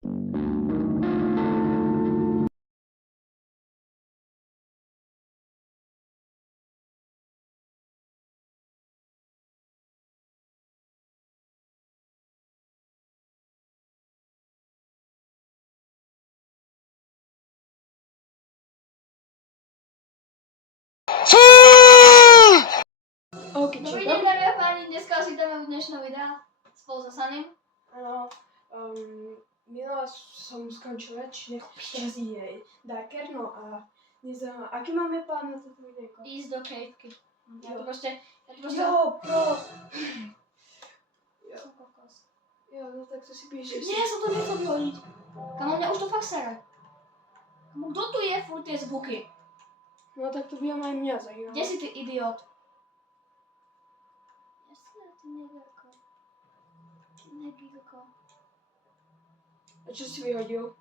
Dobrý deň, dámy a páni, dneska si dáme u dnešného videa spolu so Sanim. Áno, minule som skončil večne, teraz je Darker, no a nezaujíma, aký máme plán na toto videjko? Ísť do caveyky. Ja to proste... Jo, bro! Som kokos. Jo, no tak to si píšeš. Nie, som to nechcel vyhodiť. Kamo, mňa už to fakt sere. Kamo, kto tu je furt tie zvuky? No tak to by aj mňa zajímalo. Kde si ty idiot? Ty negerko. Negirko. A čo si vyhodil?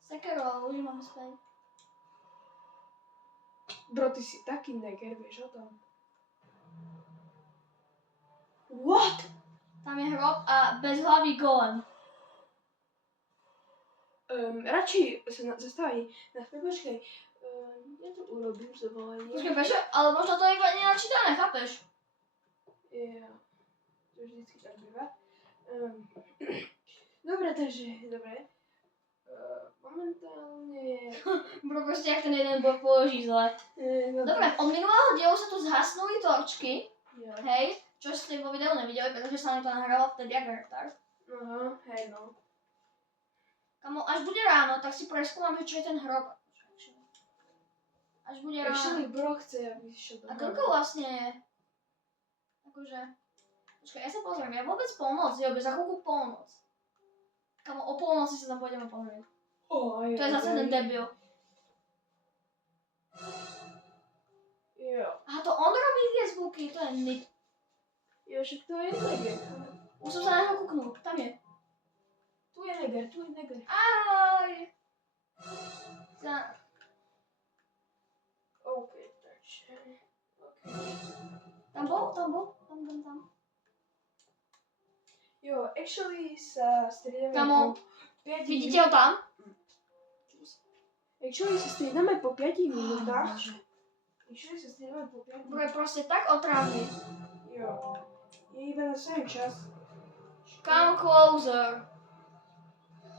Sekero, už mám späť. Bro, ty si taký neger, vieš o tom? What? Tam je hrob a bez hlavy golem. Radšej sa zastaví na počkej. Ja to urobím zavolenie. Počkej, prečo? Ale možno to je iba nenačítané, chápeš? Ja. To vždycky tak býva. Dobre, takže, dobre. Momentálne... Bro, proste jak ten jeden blok položí zle. No Dobre, od minulého dielu sa tu zhasnuli torčky, Ja. hej, čo ste vo videu nevideli, pretože sa mi to nahrávalo vtedy ako retard. Aha, hej no. Kamo, až bude ráno, tak si preskúmam, že čo je ten hrob. Až bude ráno. Actually, bro chce, aby šiel do A koľko vlastne je? Akože... Počkaj, ja sa pozriem, ja vôbec polnoc, jo, za chvíľku polnoc. Kamo, o polnoci sa tam pôjdeme pozrieť. To je zase ten debil. Jo. Aha, to on robí tie zvuky, to je nip. Jo, však to je neger. Už som sa na neho kúknul, tam je. Tu je neger, tu je neger. Ahoj! OK, takže... OK. Tam bol. Jo, actually sa striedame Kamo, po 5 vidíte ho tam? Actually sa striedame po 5 minútach. Actually sa striedame po 5 Bude proste tak otrávny. Jo. Je iba na svoj čas. Come closer.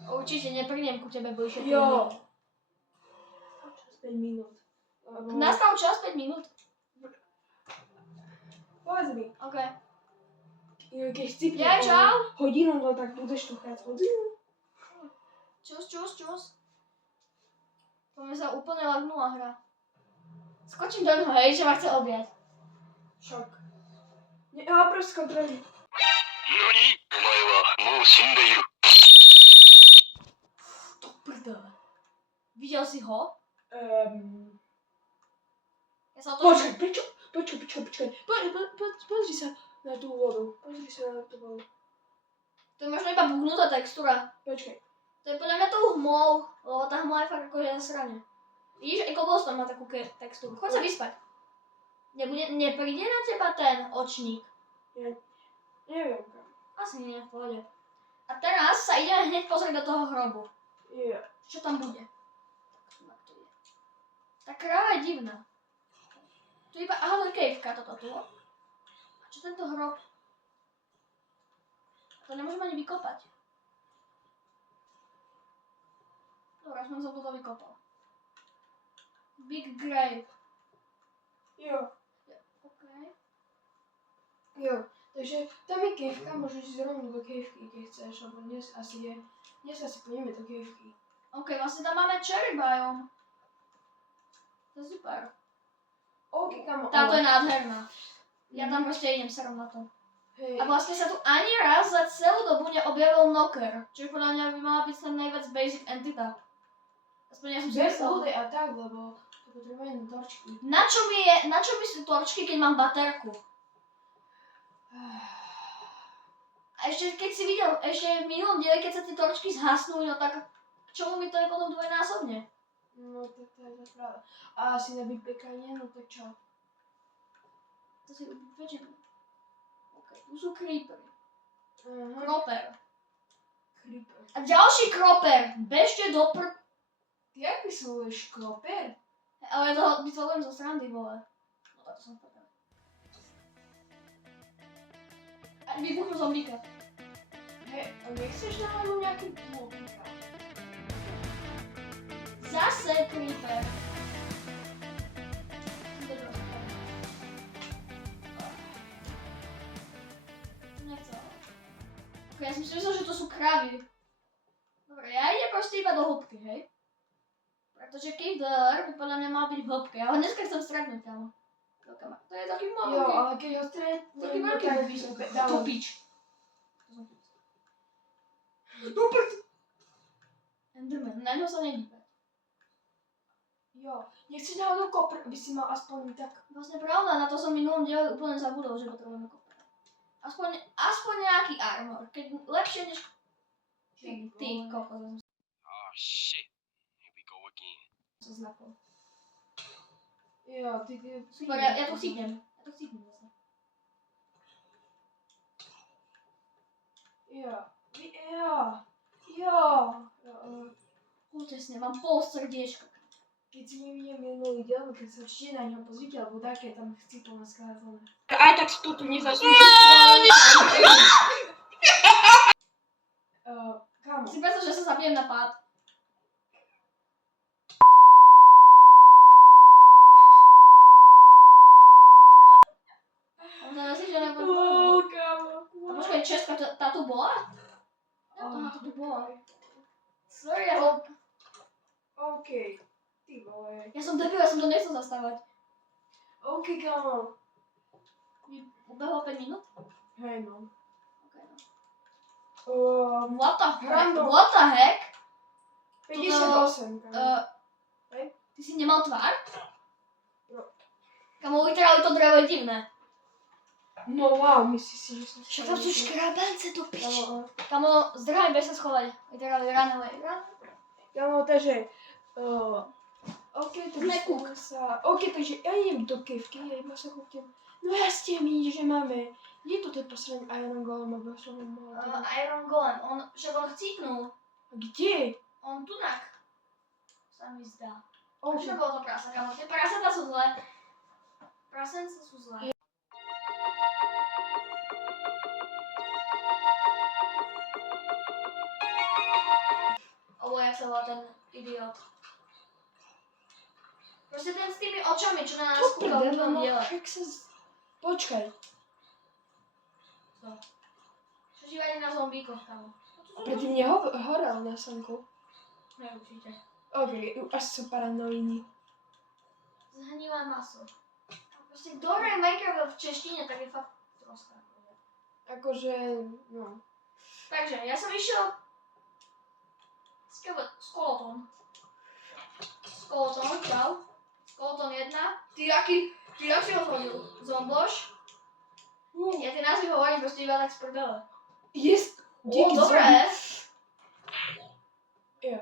Určite neprídem ku tebe bližšie 5 Jo. minút. Čas 5 minút. Nastal čas 5 minút? Povedz mi. OK. Keď chcípne Ja, čau. hodinu, no tak budeš tu chrať hodinu. Čus. To mi sa úplne lagnula hra. Skočím do neho, hej, že ma chce objať. Šok. Ja proste kontrolujem. NANI?! お前はもう死んでいる。 To prdele. Videl si ho? Ja sa o to... Počkaj, prečo? Počkaj. Pozri sa na tú vodu. To je možno iba bugnutá textúra. Počkaj. To je podľa mňa tou hmou, lebo tá hmla je fakt akože na strane. Vidíš, Cobblestone má takú textúru. Choď sa vyspať. Nepríde na teba ten očník? Ja neviem kam. Asi nie, v pohode. A teraz sa ideme hneď pozrieť do toho hrobu. Ja. Čo tam bude? Tak to je. Tá kráva je divná. Tu iba, aha, to je caveka, toto tu. A čo tento hrob? To nemôžem ani vykopať. Dobre, som sa toto vykopal. Big grave. Jo. OK. Jo. Takže tam je kejvka, môžeš ísť rovno do kejvky, keď chceš, lebo dnes asi pôjdeme do kejvky. OK, vlastne tam máme cherry biome. To je super. OK, kamo. Táto je nádherná. Ja tam proste idem serom na to. Hej. A vlastne sa tu ani raz za celú dobu neobjavil knocker, čiže podľa mňa by mala byť ten najviac basic entita. Aspoň ja som si Bez myslel. vody a tak, lebo to potrebujeme torčky. Na čo mi sú torčky, keď mám baterku? A ešte keď si videl, ešte v minulom diele, keď sa tie torčky zhasnú, no tak k čomu mi to je potom dvojnásobne? No tak to je pravda. A asi na vypekanie, no tak čo? To si vypečím. OK, tu sú creepery. Aha. Kroper. Creeper. A ďalší kroper. Bežte do Ty jak vyslovuješ kroper? Ale ja to vyslovujem zo srandy, vole. No tak to som povedal. A vybuchnú zombíka. Hej, a nechceš náhodou nejaký blobíka? Zase creeper. Nechcem. Ja som si myslel, že to sú kravy. Dobre, ja idem proste iba do hĺbky, hej? Pretože Cave Dweller by podľa mňa mal byť v hĺbke, ale dneska chcem stretnúť tam. To je taký Jo, malý, ale keď ho stretnem, taký veľký výstup. dávam. To pič. No prd! Enderman, na ňo sa nedíve. Jo, nechceš náhodou kopr, by si mal aspoň tak... Vlastne pravda, na to som minulom diele úplne zabudol, že potrebujeme kopr. Aspoň nejaký armor, keď lepšie než... Ty, kokos. Oh shit. Here we go again. Sa znapol. Jo, ty... Super, ja to chcípnem. Zase. Jo. Jo. Útesne, mám pol srdiečka. Keď si nevidím minulý diel, keď sa určite na ňo pozrite, alebo také tam chcípol na skázané. Aj tak si to tu nezaslúži. Kámo. Si predstav, že sa zabijem na pád. A možno myslíš, že nebudem Kámo. A počkaj, Česka, tá tu bola? Ja to tu bola. Sorry, ja som... OK. Ty vole. Ja som debil, ja som to nechcel zastávať. OK, kámo. Ubehlo 5 minút? Hej no. Okay, no. What the heck? Random. What the heck? 58, kámo. Hej. Ty si nemal tvár? Jo. Kamo, literálne to drevo je divné. No wow, myslíš si, že som... Však tam sú škrabance do piči. Kámo, Kamo, zdravím, bez sa schovať. Literálne run away. kámo, takže... OK, takže Nekúk. sa... OK, takže ja idem do kevky, ja iba sa kúpim. No jasne, vidíš, že máme... Kde je to ten posledný Iron Golem, alebo som mal... Iron Golem, však on chcípnul. Kde? On tunak. Sa mi zdá. OK. Čo bolo to prasa, kamo? Tie prasatá sú zlé. Prasence sú zlé. Alebo jak sa volá ten idiot. Proste ten s tými očami, čo na nás To kúkal v prdele, tom no, diele. však sa... Počkaj. Čo žívali na zombíkoch, kamo? A predtým horel na slnku. Ne, určite. OK, až sú paranoidní. Zhnilé maso. A proste, kto hraje Minecraft v češtine, tak je fakt troska. Akože, no. Takže, ja som išiel Skeleton. Skeleton, čau. Skeleton 1. Ty jak si ho zhodil? Zomboš? Ja tie názvy hovorím proste iba tak z prdele. Jest. Ó, dobré. Jo.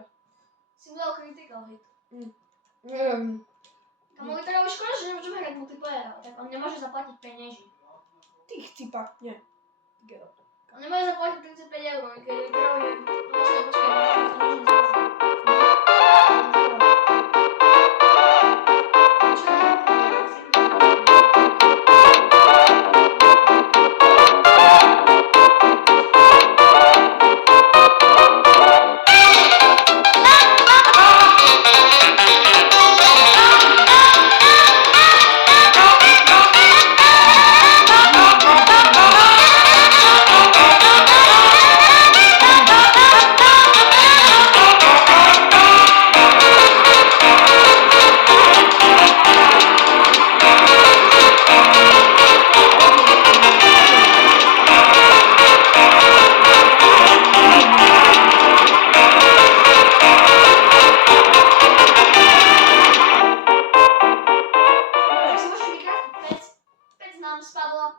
Si mu dal critical hit. Kamo, literálne škoda, že nemôžeme hrať multiplayer, tak on nemôže zaplatiť peniazy. Ty chcípa, nie. Get up. On nemôže zaplatiť 35 eur, keď literálne... No vlastne, počkaj, to môžem zaplatiť.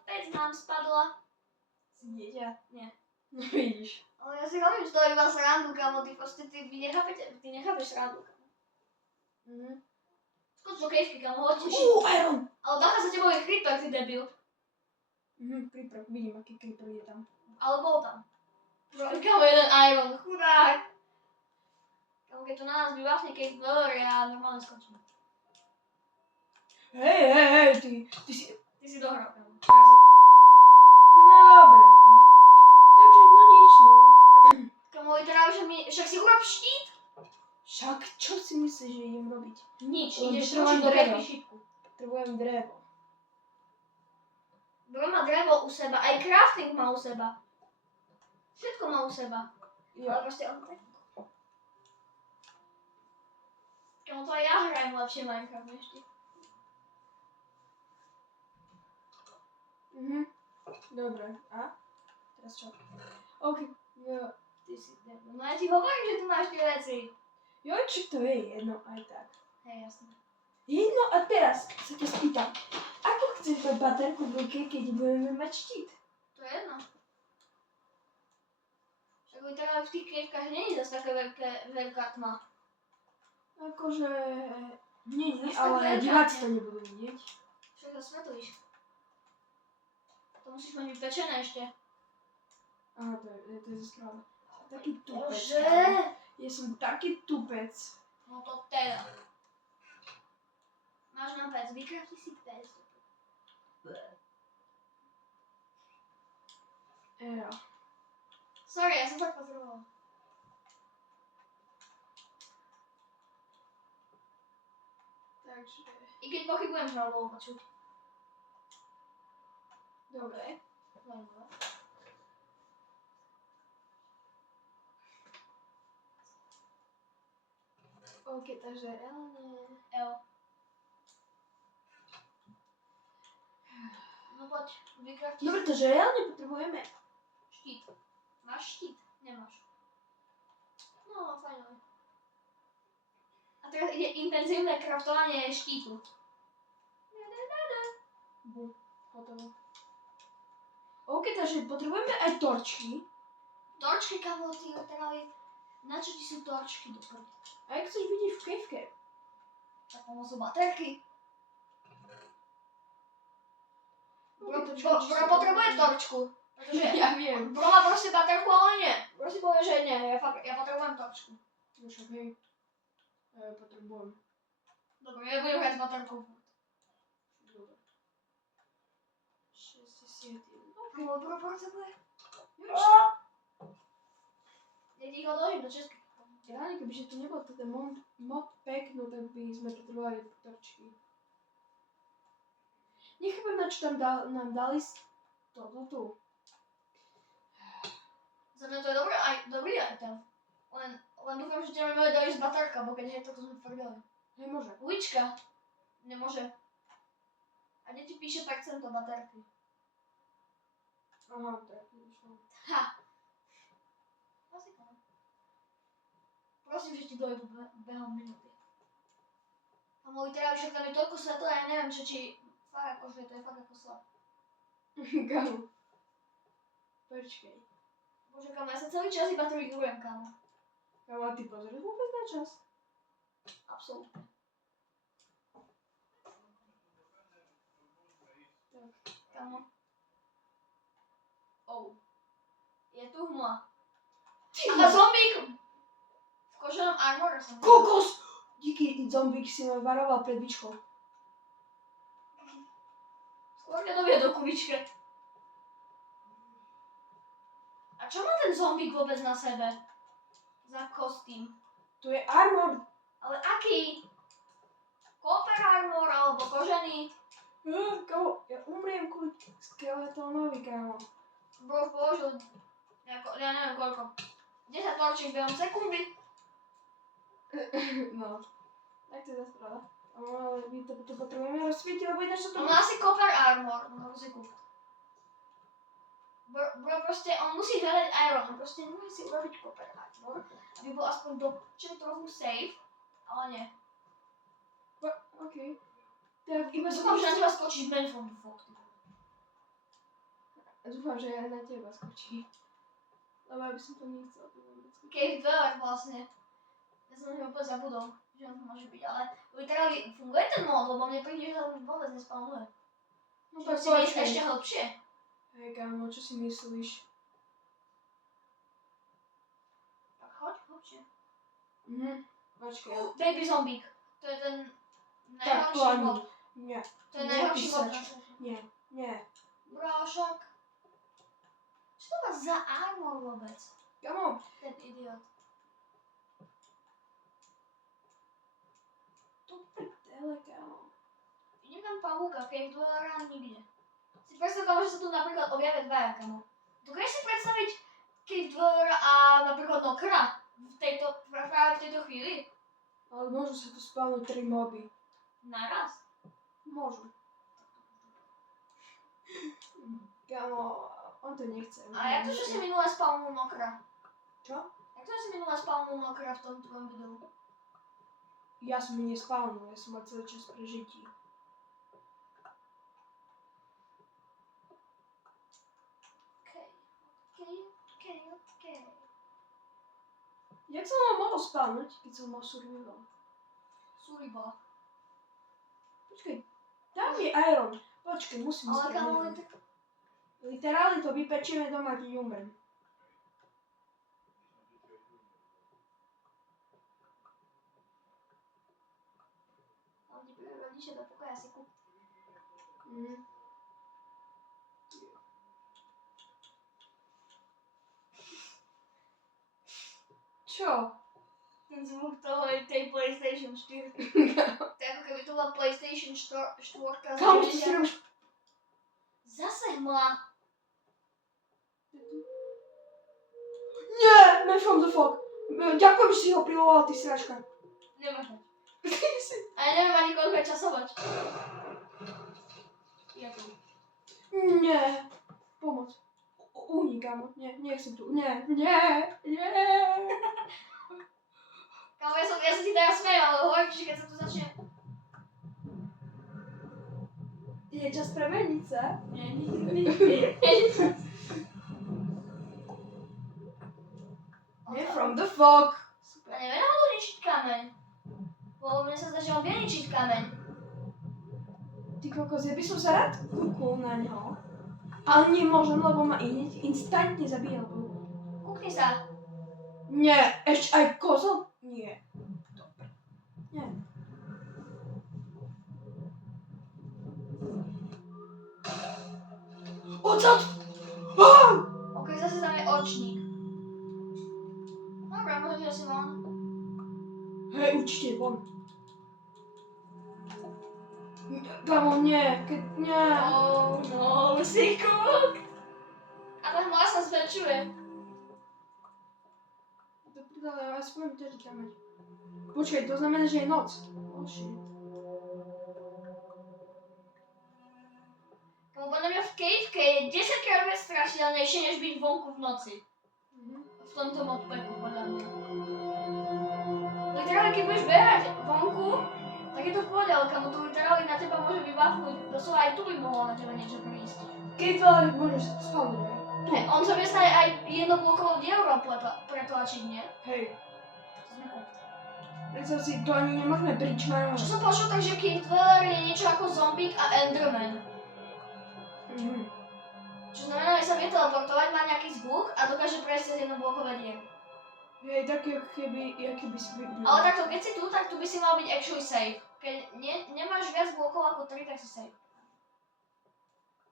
Pec nám spadla. Si dieťa? Nie. No vidíš. Ale ja si hovorím, že to je iba srandu, kamo, vy nechápeš srandu, kamo. Skoč do kejsky, kamo, hoď tešiť. Iron! Ale bacha, za tebou je creeper, ty debil. Creeper, vidím, aký creeper je tam. Ale bol tam. Kámo, jeden iron, chudák. Kámo, keď to na nás by vlastne keď dvore a normálne skočíme. Hej, ty si... Ty si dohral, kámo. Dobre, no. Takže no nič, no. Kámo, vyzerá, že mi... Však si urob štít? Však, čo si myslíš, že idem robiť? Nič, Len ideš potrebujem skočiť do drevo. kefy šipku. Potrebujem drevo. Bro má drevo u seba, aj crafting má u seba. Všetko má u seba. Jo. Ale proste on tak... Kámo, to aj ja hrajem lepšie Minecraft než ty. Dobre, a? Teraz čo? OK, jo. Ty si debil. No ja ti hovorím, že tu máš tie veci. Jo, či to je jedno aj tak. Hej, jasné. Jedno a teraz sa ťa spýtam. Ako chceš mať baterku v ruke, keď budeme mať štít? To je jedno. Však vyzerá v tých kejvkách nie je zase taká veľká tma. Akože... Nie, Zas tak ale veľká, diváci nie? to nebudú vidieť. Však zasvetlíš. To musíš mať vypečené ešte. Aha, to je zo strany. Taký tupec. Bože! kámo. Ja som taký tupec. No to teda. Máš nám pec, vykrafti si pec. Jo. Sorry, ja som tak potrebovala. Takže... I keď pochybujem, že ma bolo počuť. Dobre. Zaujímavé. OK, takže reálne... Jo. No poď, vykrafti Dobre, takže reálne potrebujeme... štít. Máš štít? Nemáš. No, fajn. A teraz ide intenzívne kraftovanie štítu. Hotovo. OK, takže potrebujeme aj torčky. Torčky, kamo, ty literálne. Na čo ti sú torčky do prd? A jak chceš vidieť v kejvke? Tak pomocou baterky. Bro potrebuje torčku. Pretože Ja viem. Bro má proste baterku, ale nie. Bro si povie, že nie. Ja potrebujem torčku. No však hej. Potrebujem. Dobre, ja budem hrať s baterkou. Dobre. 61. Bro potrebuje. Ja ti ich odložím do česky. Reálne, kebyže to nebol teda modpack, no tak by sme potrebovali torčky. Nechápem, na čo tam nám dali toto tu. Za mňa to je dobrý item. Len dúfam, že ti nemáme dali z baterka, bo keď hej, toto sme tvrdili. Hej, môže. Ulička. Nemôže. A kde ti píše percento baterky? Aha, tak nešlo. Ha! Klasika. Prosím, že ti dojdu behom minúty. A môj teda však tam je toľko svetla, ja neviem, či fakt akože to je fakt ako slab. Kámo. Počkej. Bože, kámo, ja sa celý čas iba trigujem, kámo. Kámo, a ty pozrieš vôbec na čas? Absolútne. Tak. Kámo. Je tu hmla. A zombík! V koženom armore som. Kokos! Díky, zombík si ma varoval pred bičkou. Skôr ťa dovie do kubičke. A čo má ten zombík vôbec na sebe? Za kostým. Tu je armor. Ale aký? Copper armor alebo kožený? Kámo, ja umriem kvôli skeletónovi, kámo. Bro položil nejako, ja neviem koľko. 10 torčiek behom sekundy. No. Tak to je zase pravda. Ale my to potrebujeme rozsvietiť, lebo ináč to... On má asi copper armor, no si kúp. Bro proste, on musí hľadať iron, on proste nemôže si urobiť copper armor, aby bol aspoň trochu safe, ale nie. OK. Tak iba Dúfam, že na teba skočí man from the fog. Dúfam, že aj na teba skočí. Lebo ja by som to nechcel. Cave Dweller vlastne. Ja som na neho úplne zabudol, že on to môže byť, ale literally funguje ten mod, lebo mne príde, že to vôbec nespawnuje. No Že musí ísť ešte hlbšie. Hej, kámo, čo si myslíš? Počkej. Baby zombík. To je ten Tak to najhorší ani. mob. Nie. To je najhorší mob. Nepísač. Nie. Brášok. Čo to má za armor vôbec? Kamo, Ten idiot. to prdele, kamo. Vidím tam pavúka, Cave Dwellera nikde. Si predstav, kamo, že sa tu napríklad objavia dvaja, kamo. Dokážeš si predstaviť Cave Dwellera a napríklad Nokra práve v tejto chvíli? Ale môžu sa tu spavnúť 3 moby. Naraz. Môžu. Kamo, on to nechce. A jak to, že si minule spavnul Nokra? Čo? Jak to, že si minule spavnul Nokra v tom tvojom videu? Ja som mi nespavnul, ja som mal celý čas prežití. Okej. Jak som ho mohol spavnúť, keď som mal survival? Suriba. Počkej, tam je iron. Počkej, musím Ale ísť kamo, iron. len tak... Literálne to vypečieme doma, keď umrem. Mám ti príde rodiče do pokoja si kúp. Čo? Ten zvuk toho je tej PlayStation 4. To je ako keby to bola PlayStation 4 z Kam ty 90. si robíš? Zase hmla. Nie, man from the fog. Ďakujem, že si ho priloval, ty sračka. Nemáš mať. A ja neviem ani koľko je časovať. Ja tu. Nie. Pomoc. Unikam. Nie, nechcem tu. Nie. Kamo, ja sa ti teraz smejem, ale hovorím, že keď sa tu začne... Je čas premeniť sa? Nie. Man from the fog. Super, neviem náhodou ničiť kameň. Lebo mne sa zdá, že on vie ničiť kameň. Ty kokos, ja by som sa rád kúkol na ňo. Ale nemôžem, lebo ma instantne zabíjal. Kúkni sa. Nie, ešte aj kozol? Nie. Dobre. Nie. Odsad! Ok, zase tam je očník. Dobre, môžete asi von. Hej, určite, von. Kamo, nie, nie. Oh no, si kúk. A tá hmla sa zväčšuje. Ale aspoň to čítame. Počkaj, to znamená, že je noc. Oh shit. Kamo, podľa mňa v caveke je 10 krát viac strašidelnejšie, než byť vonku v noci. V tomto modpacku, podľa mňa. Literálne, keď budeš behať vonku, tak je to v pohode, ale kamo, tu literálne na teba môže vyvápnúť. Doslova aj tu by mohlo na teba niečo prísť. Keď ale môžeš spavnúť, hej? On sa vie snáď aj jednoblokovou dielou pretlačiť, nie? Hej. To sme kúpili. Predstav si, to ani nemôžeme pričmarovať. Čo som počul, takže Cave Dweller je niečo ako zombík a Enderman. Čo znamená, že sa vie teleportovať, má nejaký zvuk a dokáže prejsť cez jednoblokové dielo. Hej, tak keby si vybil. Ale takto, keď si tu, tak tu by si mal byť actually safe. Keď nemáš viac blokov ako 3, tak si safe.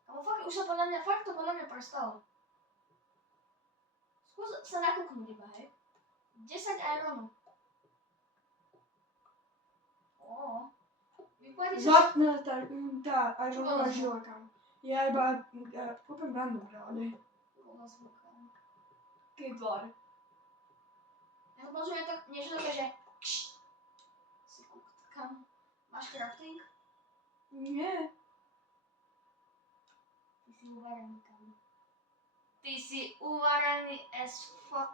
Ale fakt, už sa podľa mňa prestalo. Skús sa nakúknúť iba, hej. 10 ironu. Vyplatí sa... Zlatná tá ironová Čo žila, kam. Ja iba kúpem random, ale Cave Dweller. Ja počujem to niečo také, že... Si kúk, kam? Máš crafting? Nie. Ty si uvarený, kam. Ty si uvarený as fuck.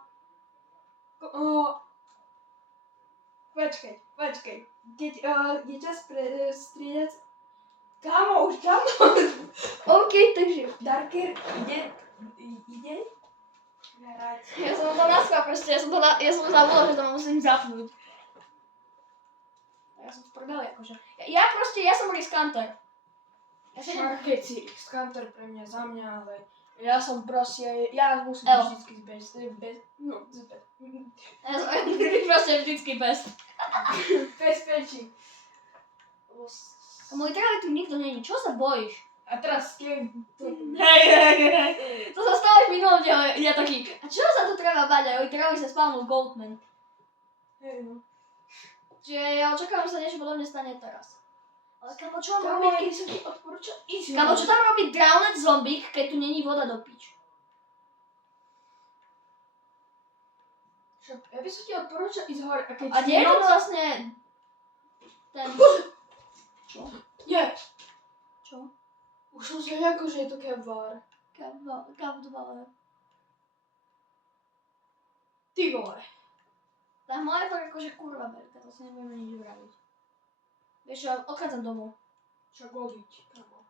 Počkaj. Keď je čas striedať... Kámo, už kámo. OK, takže Darker ide hrať. Ja som to naspal proste, ja som zabudol, že to musím zapnúť. Ja som v prdeli akože. Ja som riskanter. Ja sa Však keď si Scanter pre mňa, za mňa, ale Ja som proste, ja musím Evo. byť vždycky bez. Ja som proste vždycky bez. Bezpečí. A môj trávi tu nikto není, čo sa bojíš? A teraz keď... To sa stalo v minulom diele, ja taký, a čo sa tu treba báť? Oj, trávi sa spálnul Goldman. Hej no. Čiže ja očakávam, že sa niečo podobne stane teraz. Ale kamo, čo mám Kamo, robiť, keď som ti odporúčal ísť. kamo, čo tam robí drowned zombík, keď tu není voda do pič? Ja by som ti odporúčal ísť hore. A keď A kde je to vlastne ten... Čo? Nie. Čo? Už som si ako, že je to kevar. Kam to máme? Ty vole. Tá moja je fakt akože kurva veľká, to si nebudeme nič vraviť. Vieš čo, odchádzam domov. Čo godiť, kamo.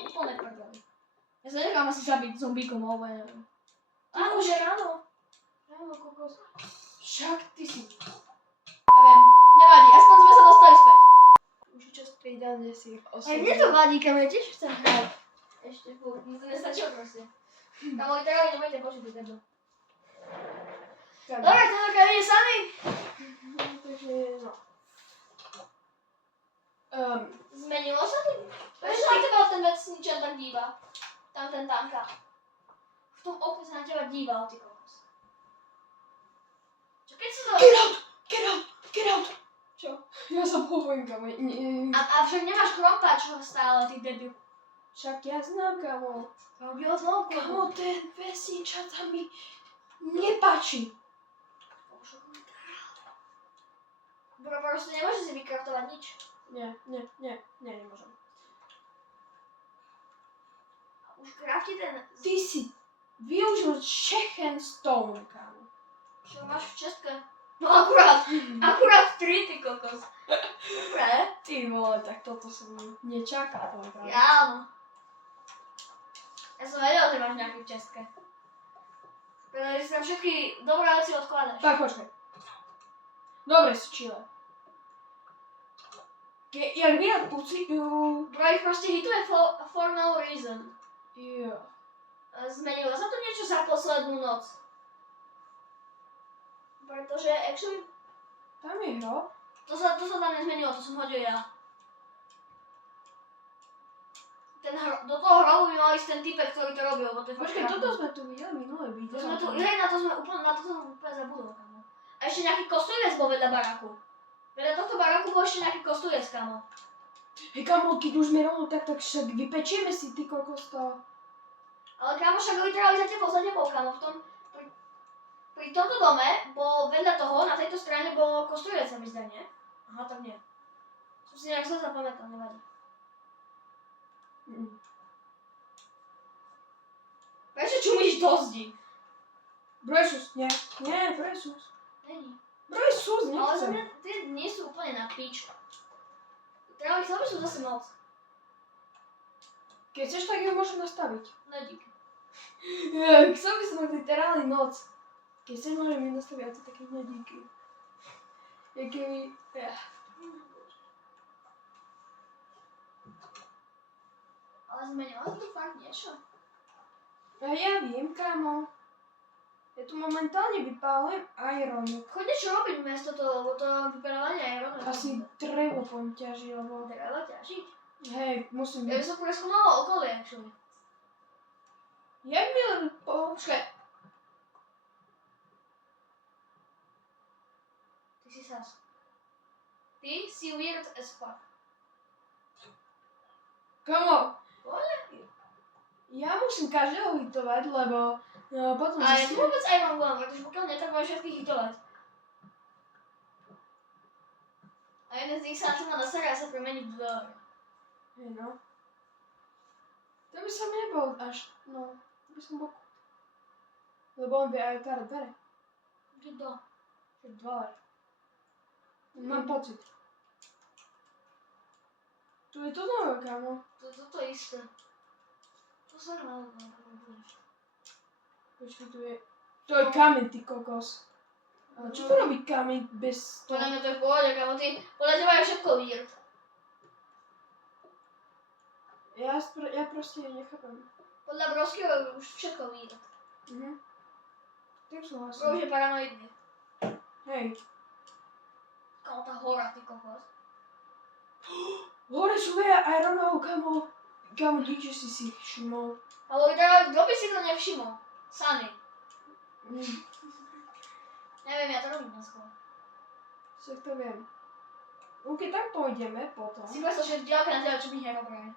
Úplne prdeli. Ja sa nechám asi zabiť zombíkom, alebo ja neviem. Ty Akože už- ráno. Áno, kokos. Však ty si. Ja viem, nevadí, aspoň sme sa dostali späť. Už je čas prídane si Aj mne to vadí, kam ja tiež chcem hrať. Ešte furt, mi to nestačilo proste. Kamo, i teraz nebudete počuť, ty debil. Dobre, to ide sami. Takže no. Zmenilo sa to? Prečo sa na teba ten vesničan tak díva? Tam ten tanka. V tom okne sa na teba díval, ty kokos. Čo keď sa to... Get out! Čo? Ja sa pobojím, kamo. A však nemáš krompáč stále, ty debil. Však ja znam, kamo. Robil znovu. Kamo, ten vesničan sa mi nepáči. Bro, proste nemôžeš si vykraftovať nič. Nie, nemôžem. A už krafti ten... Ty si využil Chechen Stone, kamo. Čo máš v Česke? No akurát 3, ty kokos. Dobre. Ty vole, tak toto som nečakal. Ja áno. Ja som vedel, že máš nejaké v Česke. Pretože si tam všetky dobré veci odkladáš. Tak, počkaj. Dobre, si čile. Jak vyjad puciu. Bro, ich proste hituje for no reason. Jo. Zmenilo sa to niečo za poslednú noc? Pretože actually Tam je hro. to sa tam nezmenilo, to som hodil ja. Do toho hrobu by mal ísť ten typek, ktorý to robil, bo to je fakt Počkaj, krásne. toto sme tu videli minulé video. To sme tu, na to som úplne zabudol, kamo. A ešte nejaký kostolec bol vedľa baraku. Vedľa tohto baraku bol ešte nejaký kostolec, kamo. Hej kamo, keď už sme rovno tak však vypečieme si ty kokos to. Ale kamo, však literálne za tebou, kamo. Pri tomto dome bol vedľa toho, na tejto strane bol kostolec, sa mi zdá, nie? Aha, tak nie. Som si nejak zle zapamätal, nevadí. Prečo čumíš do zdi? Bresus, nie, Bresus. Není. Bresus, Ale za nechcem. mňa tie nie sú úplne na piču. Treba ich sú zase moc. Keď chceš, tak ju môžem nastaviť. No díky. Chcel by som literálne noc. Keď chceš, môžem ju nastaviť a to také nedíky. Jaký... Ale zmenilo sa tu fakt niečo. A ja viem, kámo. Ja tu momentálne vypálujem Ironu. Choď niečo robiť miesto toho, lebo to vypadávanie je rovné. Asi drevo poň ťaží, lebo... Treba ťažiť. Hej, musím Ja by byť. som preskúmala okolie, actually. Jak mi len po... Počkaj. Ty si sas. Ty si weird as fuck. Kamo, ja musím každého hitovať, lebo potom A ja zistím. vôbec aj mám gól, pretože pokiaľ netreba všetkých hitovať. A jeden z nich sa na čo ma nasere a sa premení v dvor. Hej no. To by som nebol až, no, to by som bol. Lebo on vie aj kartu bere. Kto? Že 2 let. Mám pocit. Tu je to nové, kámo. Toto isté. To sa nemá budeš. Počkej, tu je. To je kameň, ty kokos. Ale čo to robí kameň bez toho? Podľa mňa to je v pohode, kámo, ty podľa teba je všetko weird. Ja proste nechápem. Podľa Broského už všetko weird. Tým Bro súhlasím. už je paranoidný. Hej. Kámo, tá hora, ty kokos. Hore sú veľa aj rovnou, kamo. Kamo, dík, že si si všimol. Ale teda, kto by si to nevšimol? Sami. Neviem, ja to robím na skôr. Však to viem. OK, tak pôjdeme potom. Si predstav, že v diaľke na teba čumí Herobrine.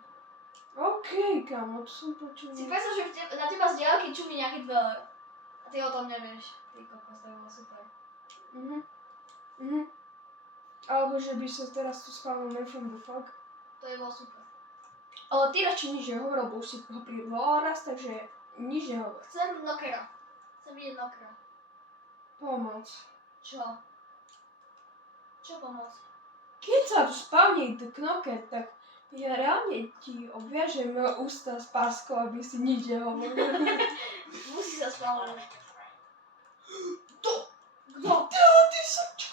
OK, kamo, to som počul. Si predstav, že na teba z diaľky čumí nejaký dvor. A ty o tom nevieš. Ty kokos, to bolo super. Alebo že by sa teraz tu spával Man from the Fog. To je bolo super. Ale ty radšej nič nehovoril, bo už si ho privolal raz, takže nič nehovor. Chcem Knockera. Chcem vidieť Knockera. Pomoc. Čo? Čo pomôcť? Keď sa tu spavní The Knocker, tak ja reálne ti obviažem ústa s páskou, aby si nič nehovoril. Musí sa spávať. Kto? Ty som čo?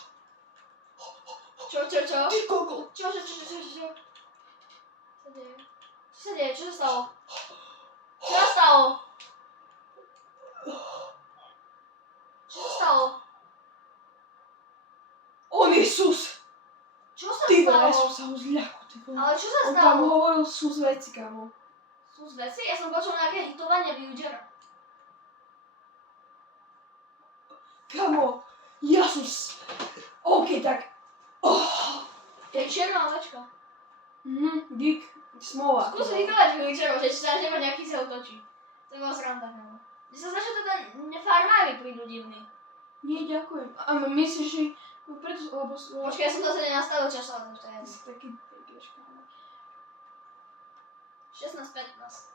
Čo? Ty kokol. Čo? Čo sa deje? Čo sa deje? Čo sa stalo? Čo sa stalo? Čo sa stalo? On je sus. Čo sa Ty vole, ja stalo? som sa ho zľakol, ty vole. Ale čo sa On tam stalo? hovoril sus veci, kamo. Sú z veci? Ja som počul nejaké hitovanie Villagera. Kamo, ja som OK, tak. To je čierna ovečka. Dík, smola. Skús hitovať Villagerov, že či sa na teba nejaký sa otočí. To je bola sranda, kámo. Mne sa zdá, že teda farmári prídu divní. Nie, ďakujem. A myslíš, že preto, lebo... Počkaj, ja som zase nenastavil časovať, to je Ty si taký vieš, kámo. 16:15.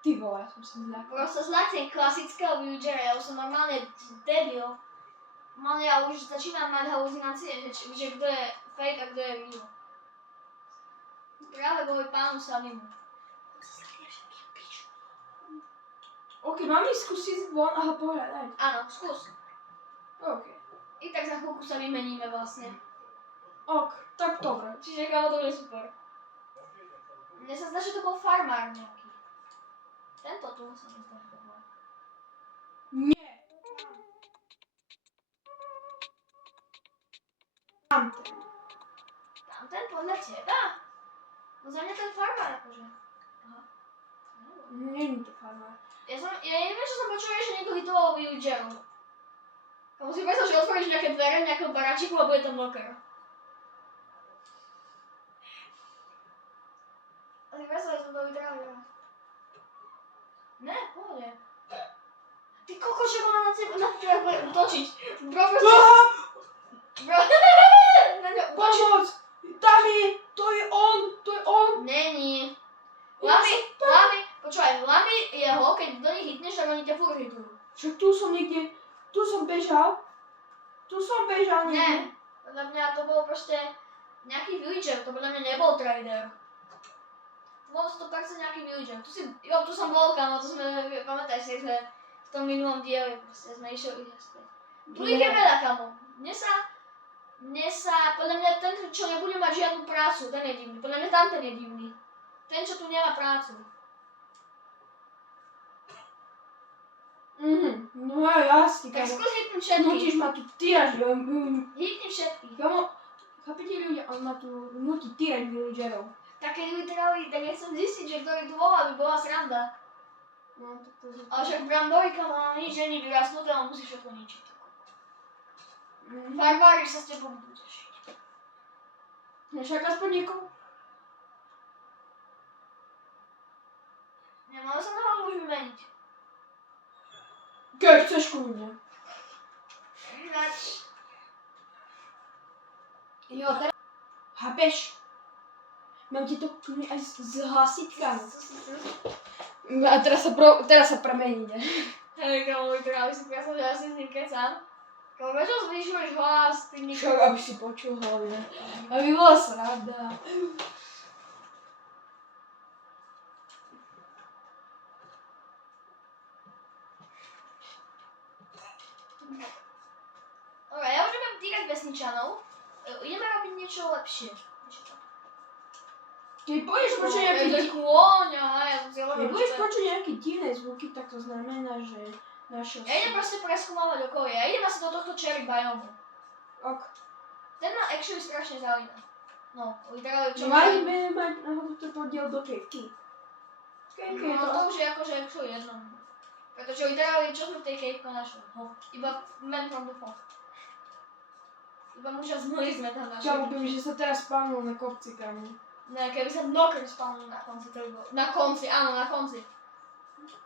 Ty vole, ja som sa zľakol. Proste zľaknem klasického Villagera, ja už som normálne debil. Normálne ja už začínam mať haluzinácie, že kto je fake a kto je real. Práve kvôli pánu Samimu. OK, mám ísť skúsiť von a ho pohľadať. Áno, skús. OK. I tak za chvíľku sa vymeníme vlastne. OK, tak dobre. Čiže kámo, to bude super. Mne sa zdá, že to bol farmár nejaký. Tento tu sa mi zdá, že to bol. Nie. Tamten. Tamten podľa teba? No za mňa ten farmár akože. Aha. Nie je to farmár. Ja neviem, čo som počul, že niekto hitoval Villagerov. Kamu si predstav, že otvoríš nejaké dvere, nejakého baráčiku a bude tam Knocker. A si predstav, že som to vytrávil. Ne, pohode. Ty koko, čo má na teba točiť? Bro, proste... Bro, na ňo utočiť. Pomoc! Tam je! To je on! Není. Lamy, počúvaj, lamy jeho, keď do nich hitneš, tak oni ťa furt hitujú. Však tu som niekde, tu som bežal niekde. Ne, podľa mňa to bol proste nejaký villager, to podľa mňa nebol trader. To bol 100% nejaký villager. Tu som bol, kámo, to sme, pamätaj si, že v tom minulom dieli proste sme išli späť. Tu ich je veľa, kámo. Mne sa, podľa mňa ten, čo nebude mať žiadnu prácu, ten je divný. Podľa mňa tamten je divný. Ten, čo tu nemá prácu. No jasne, Tak kamo. skús hitnúť všetkých. Nutíš ma tu týrať, Hitni všetkých. kamo. Chápete ľudia, on ma tu nutí týrať villagerov. Tak keď vytrali, tak ja chcem zistiť, že ktorý tu bol, aby bola sranda. No, tak to je... Ale však Brandorika má nič není vyrastnuté, on musí všetko ničiť. Farmári sa s tebou budú tešiť. Však aspoň niekoho. Nemáme sa na hlavu už vymeniť. Keď chceš kľudne. Ináč. Jo, teraz... Chápeš? Mám ti to kľudne aj zhasiť, kámo. A teraz sa premení, ne? Hej, kámo, vytrali si presne, že ja si s ním kecam. Kámo, prečo zvyšuješ hlas tým Však, nikom? aby si počul hlavne. Aby bola sranda. Dobre, ja už nebudem týkať vesničanov. Ideme robiť niečo lepšie. Keď budeš počuť nejaké To je kôň, aha, ja som si Keď hovoril, budeš že to je- počuť nejaké divné zvuky, tak to znamená, že našiel Ja idem proste preskúmavať okolie. Ja idem asi do tohto cherry biomu. Ok. Ten ma actually strašne zaujíma. No, literálne čo Mali by mať náhodou to podiel do kejky. Kejky je No to... to už je akože actually jedno. Pretože literálne čo sme v tej cave našli? Iba man from the fog. Iba muža z mori sme tam našli. Čau, keby, že sa teraz spálnil na kopci, kámo. Ne, keby sa Knocker spálnil na konci, to by bolo. Na konci, áno, na konci.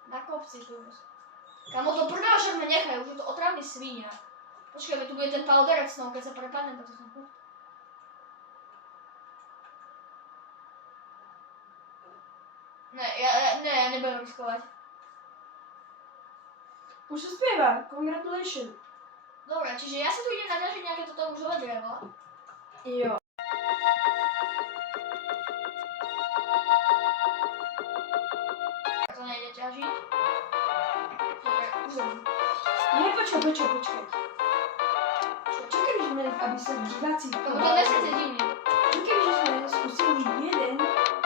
Na kopci tu už. Kamo to prvého však me nechajú, už je to otravný svinia. Počkaj, veď tu bude ten powderec snou, keď sa prepadnem, tak to som... Ne, ja nebudem riskovať. Už sa spieva, congratulations. Dobre, čiže ja si tu idem naťažiť nejaké toto rúžové drevo. Jo. To nejde ťažiť. Dobre, už len. Nie, počkaj. Čo keby sme, aby sa diváci... Lebo to nechcete divný. Čo keby sme skúsili jeden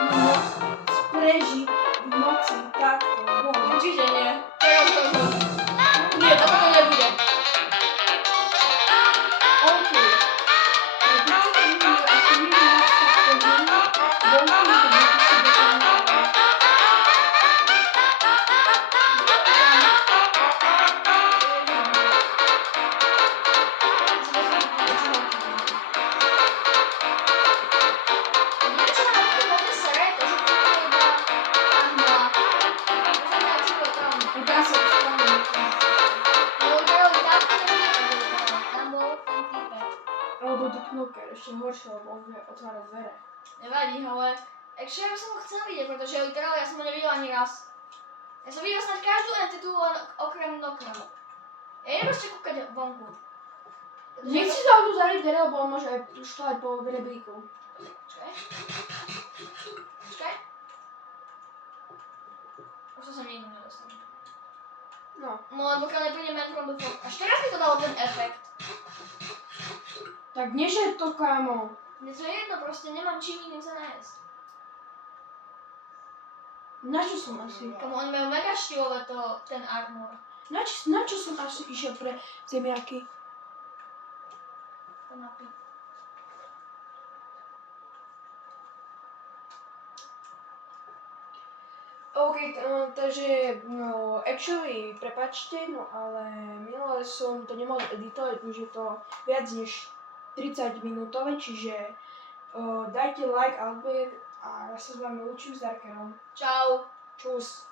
noc prežiť v noci takto von? Určite nie. To je už rozhod. Nie, toto to nebude. OK. Ale keď sa vidíme, ako jeden noc takto von, vonku to bude si dokonale. A teraz sa spomínam. Alebo do Knocker, ešte horšie, lebo on vie otvárať dvere. Nevadí, ale actually ja by som ho chcel vidieť, pretože literálne ja som ho nevidel ani raz. Ja som videl snad každú entitu len okrem Knockera. Ja idem ešte kúkať vonku. Nechci sa tu zariť dvere, lebo on môže aj šľať po rebríku. Počkaj. Počkaj. Už to som nikdy nedostal. No. No len pokiaľ nepríde Man from the Fog. Až teraz mi to dalo ten efekt. Tak nežej to, kámo. Mne to je jedno, proste nemám čím iným sa najesť. Na čo som asi? Komu oni majú mega štýlové ten armor. Na čo som asi išiel pre zemiaky? Ten napí. OK, takže, no, actually, prepačte, no ale minule som to nemal editovať, už je to viac než 30 minútové, čiže dajte like a odber a ja sa s vami učím s Darkerom. Čau. Čus.